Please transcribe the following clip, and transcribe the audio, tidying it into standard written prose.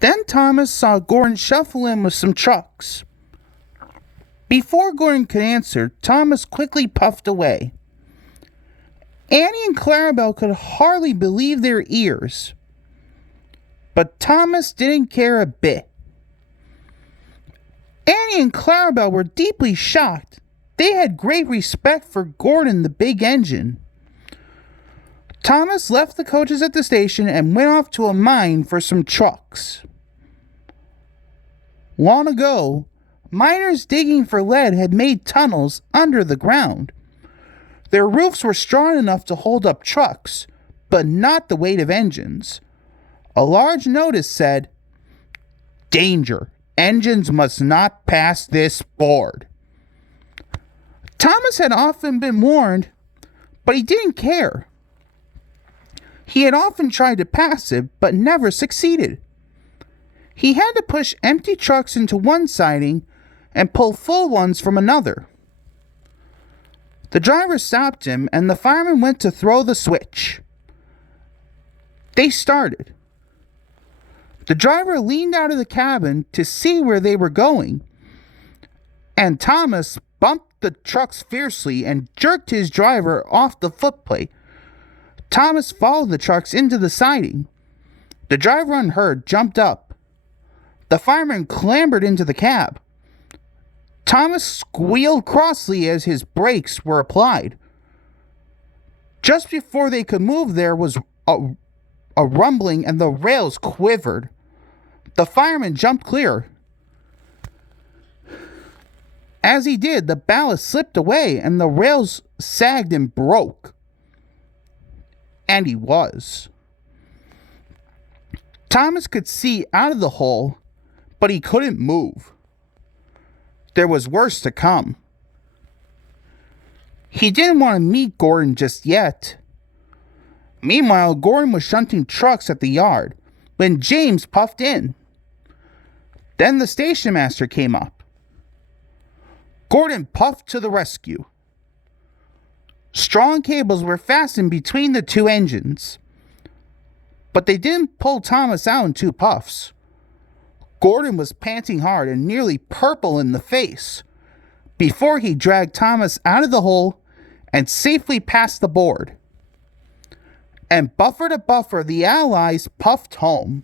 Then Thomas saw Gordon shuffle in with some trucks. Before Gordon could answer, Thomas quickly puffed away. Annie and Clarabelle could hardly believe their ears. But Thomas didn't care a bit. Annie and Clarabelle were deeply shocked. They had great respect for Gordon the big engine. Thomas left the coaches at the station and went off to a mine for some trucks. Long ago, miners digging for lead had made tunnels under the ground. Their roofs were strong enough to hold up trucks, but not the weight of engines. A large notice said, "Danger! Engines must not pass this board." Thomas had often been warned, but he didn't care. He had often tried to pass it, but never succeeded. He had to push empty trucks into one siding and pull full ones from another. The driver stopped him, and the fireman went to throw the switch. They started. The driver leaned out of the cabin to see where they were going, and Thomas bumped the trucks fiercely and jerked his driver off the footplate. Thomas followed the trucks into the siding. The driver, unheard, jumped up. The fireman clambered into the cab. Thomas squealed crossly as his brakes were applied. Just before they could move, there was a rumbling and the rails quivered. The fireman jumped clear. As he did, the ballast slipped away and the rails sagged and broke. And he was. Thomas could see out of the hole, but he couldn't move. There was worse to come. He didn't want to meet Gordon just yet. Meanwhile, Gordon was shunting trucks at the yard when James puffed in. Then the station master came up. Gordon puffed to the rescue. Strong cables were fastened between the two engines, but they didn't pull Thomas out in 2 puffs. Gordon was panting hard and nearly purple in the face before he dragged Thomas out of the hole and safely past the board. And buffer to buffer, the Allies puffed home.